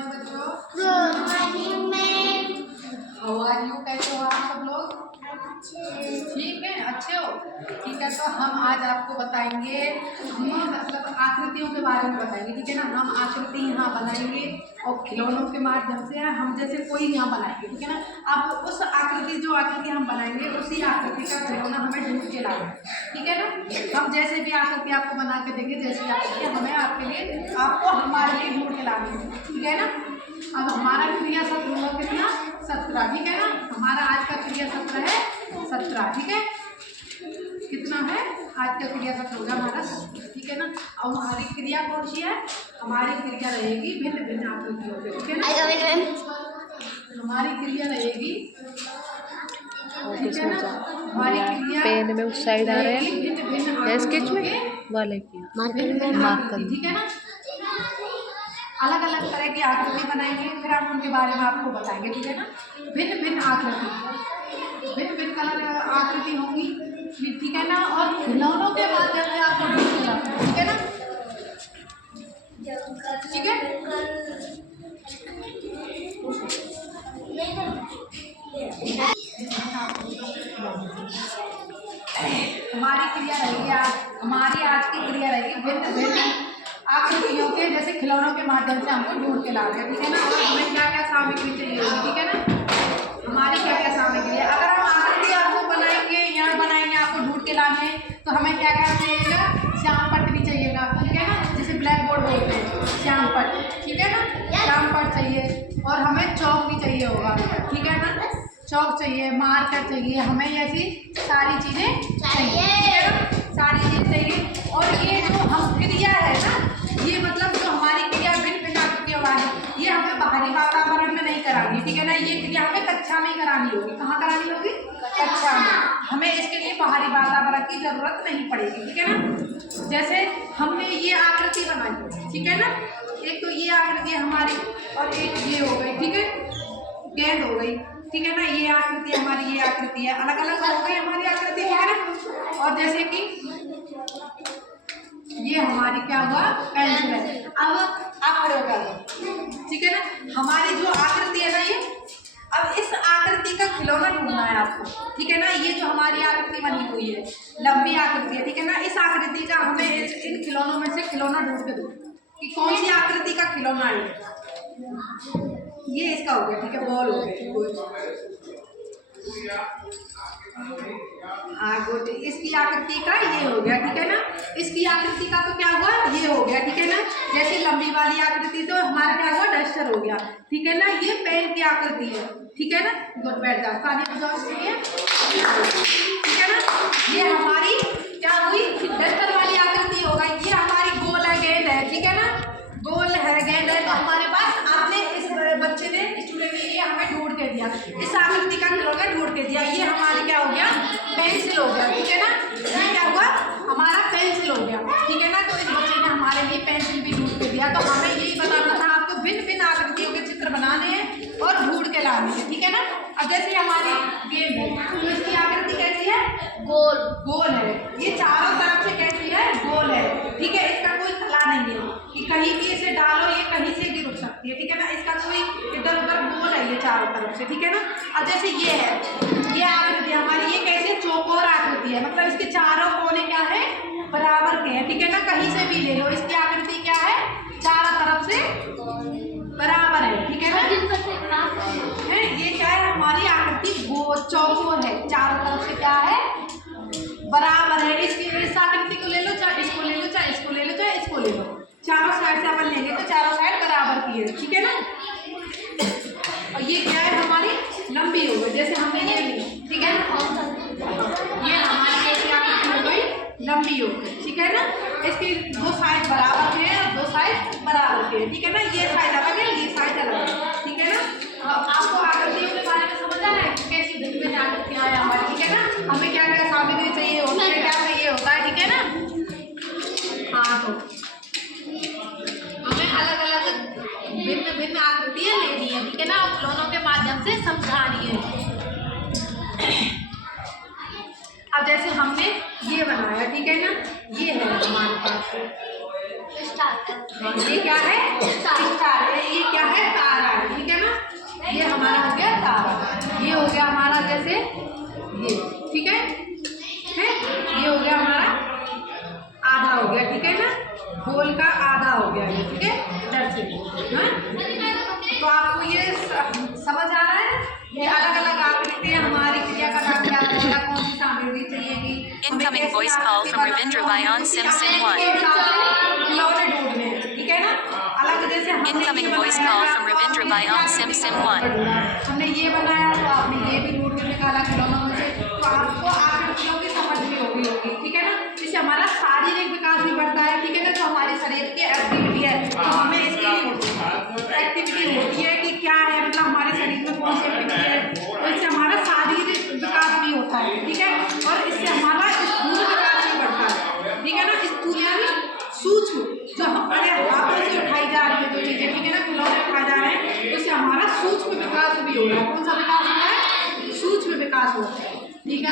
Morning बच्चों। Good morning ma'am. How are you? कैसे हो आप सब लोग? ठीक है, अच्छे हो? ठीक है, तो हम आज आपको बताएंगे, हम मतलब आकृतियों के बारे में बताएंगे। ठीक है ना, हम आकृति यहाँ बनाएंगे और खिलौनों के माध्यम से हम जैसे कोई यहाँ बनाएंगे। ठीक है ना, अब उस आकृति जो आकृति हम बनाएंगे उसी आकृति का खिलौना हमें ढूंढ के लाना है। ठीक है ना, हम जैसे भी आकृति आपको बना के देंगे, जैसी आकृति हमें आपके लिए आपको हमारे लिए ढूंढ के लानी है। ठीक है ना, अब हमारा क्रिया सत्र होगा कितना? 17। ठीक है ना, हमारा आज का क्रिया सत्र है 17। ठीक है, कितना है आज का क्रिया सत्र होगा हमारा? ठीक है ना, और हमारी क्रिया कौन सी है? हमारी क्रिया रहेगी भिन्न भिन्न आकृतियों से। ठीक है ना, हमारी क्रिया रहेगी, ठीक है ना, हमारी क्रिया पेन में उस साइड आ रहे हैं भिन्न भिन्न स्केच में वाले की मार्कर। ठीक है ना, अलग अलग तरह की आकृति बनाएंगे, फिर हम उनके बारे में आपको बताएंगे। ठीक है ना, भिन्न भिन्न आकृति, भिन्न भिन्न कलर आकृति होंगी। ठीक है ना, और खिलौनों के माध्यम से आपको ढूंढ के लाना है। ठीक है ना, ठीक है। हमारी क्रिया रहेगी हमारी आज की क्रिया रहेगी भिन्न भिन्न आकृतियों के जैसे खिलौनों के माध्यम से हमको ढूंढ के लाना है। ठीक है ना, और हमें क्या क्या सामग्री चाहिए होगी। ठीक है ना, हमारी क्या क्या सामग्री है? अगर हम आकृति आपको बनाएंगे, यहाँ बनाएंगे, आपको ढूंढ के लाने हैं, तो हमें क्या क्या चाहिएगा? श्याम पट्ट भी चाहिएगा। ठीक है ना, जिसे ब्लैक बोर्ड बोलते हैं, श्याम पट्ट। ठीक है ना, श्याम पट्ट चाहिए, और हमें चौक भी चाहिए होगा। ठीक है ना, चौक चाहिए, मार्कर चाहिए, हमें ऐसी सारी चीज़ें चाहिए, सारी चीज़ें चाहिए। और ये जो हम क्रिया है ना, ये मतलब जो हमारी क्रिया भिन्न भिन्न आकृतियों वाली, ये हमें बाहरी वातावरण में नहीं करानी। ठीक है ना, ये क्रिया हमें कक्षा में ही करानी होगी। कहाँ करानी होगी? कक्षा में। हमें इसके लिए बाहरी वातावरण की जरूरत नहीं पड़ेगी। ठीक है ना, जैसे हमने ये आकृति बनाई, ठीक है ना, एक तो ये आकृति हमारी और एक ये हो गई। ठीक है, गेंद हो गई। ठीक है ना, ये आकृति हमारी, ये आकृति है, अलग अलग हो गई हमारी आकृति। ठीक है ना, और जैसे कि ये हमारी क्या हुआ? पेंसिल है। अब आप प्रयोग करो। ठीक है ना, हमारी जो आकृति है ना, ये अब इस आकृति का खिलौना ढूंढना है आपको। ठीक है ना, ये जो हमारी आकृति बनी हुई है, लंबी आकृति है। ठीक है ना, इस आकृति का हमें इन खिलौनों में से खिलौना ढूंढ के दो कि कौन सी आकृति का खिलौना है। ये इसका हो गया। ठीक है, बॉल हो गया। गुड, इसकी आकृति का ये हो गया। ठीक है ना, इसकी आकृति का तो क्या हुआ? ये हो गया। ठीक है ना, जैसे लंबी वाली आकृति तो हमारा क्या हुआ? डस्टर हो गया। ठीक है ना, ये पेन की आकृति है। ठीक है ना, गुड, बैठ जाओ, ताली बजाओ इसके लिए। ठीक है ना, ये हमारी क्या हुई? डस्टर वाली आकृति हो गई। ये हमारी गोल है, गेंद है। ठीक है ना, गोल है, गेंद है, तो हमारे पास आपने इस बच्चे ने, स्टूडेंट ने ये हमें ढूंढ के दिया, इस आकृति का खिलौना ढूंढ के दिया। ये हमारे क्या हो गया? पेंसिल हो गया। ठीक है ना, ये क्या हुआ? हमारा पेंसिल हो गया। ठीक है ना, तो इस बच्चे ने हमारे लिए पेंसिल भी ढूंढ के दिया। तो हमें यही बताना था आपको, भिन्न भिन्न आकृतियों के चित्र बनाने हैं और ढूंढ के लाने हैं। ठीक है ना, अब जैसे हमारी गेंद है, तो इसकी आकृति कैसी है? गोल। गोल है, ये चारों तरफ से कैसी है? गोल है। ठीक है, इसका कोई तला नहीं है कि कहीं भी इसे डालो ये कहीं से भी रुक सकती है। ठीक है ना, इसका कोई इधर उधर गोल है ये चारों तरफ से। ठीक है ना, अब जैसे ये है, ये आकृति हमारी, ये कैसे? चौकोर आकृति है, मतलब इसके चारों कोने क्या है? बराबर के हैं। ठीक है ना, कहीं से भी ले लो, इसकी आकृति क्या है? चारों तरफ से बराबर है। ठीक है ना, है ये क्या है? हमारी आकृति चौकोर है, चारों तरफ से क्या है? बराबर है। इस आकृति को ले लो, चाहे इसको ले लो, चाहे इसको ले लो, चाहे इसको ले लो, चारों साइड से अपन लेंगे तो चारों साइड बराबर की है। ठीक है ना, और ये क्या है? हमारी लंबी हो गई, जैसे हमने ये ली। ठीक है ना, ये हमारी कैसी आकृति हो गई? लंबी हो गई। ठीक है ना, इसकी दो साइड बराबर के हैं और दो साइड बराबर के हैं। ठीक है ना, ये साइड अलग है, ये साइड अलग है। ठीक है ना, आपको आकृतियों के बारे में समझ आ रहा है कैसी भिन्न भिन्न आकृतियाँ हैं हमारी। ठीक है ना, हमें क्या क्या सामग्री चाहिए होती है, क्या चाहिए होता है। ठीक है ना, हाँ, तो हमें अलग अलग भिन्न भिन्न आकृतियाँ लेनी है। ठीक है ना, और खिलौनों के माध्यम से समझानी है। अब जैसे हमने ये बनाया, ठीक है ना, ये है हमारे पास स्टार, ये क्या है? स्टार है। ये क्या है? से। हाँ? तो आपको ये समझ आ रहा है कि अलग अलग आकृतियाँ हमारी क्रिया का नाम क्या होगा, कौन सी सामग्री चाहिएगी। Incoming voice call from Ravindra Bayan Sim Sim 1. खिलौने ढूंढने हैं, ठीक है ना। अलग जैसे हमने Incoming ये voice बनाया call था, from तो Ravindra आपने Bayan Sim Sim 1. हमने ये बनाया तो आपने ये भी ढूंढ के निकाला खिलौनों में से, तो आपको आकृतियों की समझ भी होगी, ठीक है ना। इससे हमारा शारीरिक विकास भी बढ़ता है, ठीक है ना। जो हमारे शरीर की एक्टिविटी है तो हमें इसकी एक्टिविटी होती है कि क्या है, मतलब हमारे शरीर में कौन सी एक्टिविटी है, तो इससे हमारा शारीरिक विकास भी होता है, ठीक है। और इससे हमारा स्थूल विकास भी बढ़ता है, ठीक है ना। स्थूल यानी सूक्ष्म, जो हमारे हाथों से उठाई जा रही है जो चीजें, ठीक है ना, खिलौने उठाए जा रहे हैं, तो इससे हमारा सूक्ष्म विकास भी हो रहा है। कौन सा विकास हो रहा है? सूक्ष्म विकास हो रहा है, ठीक है।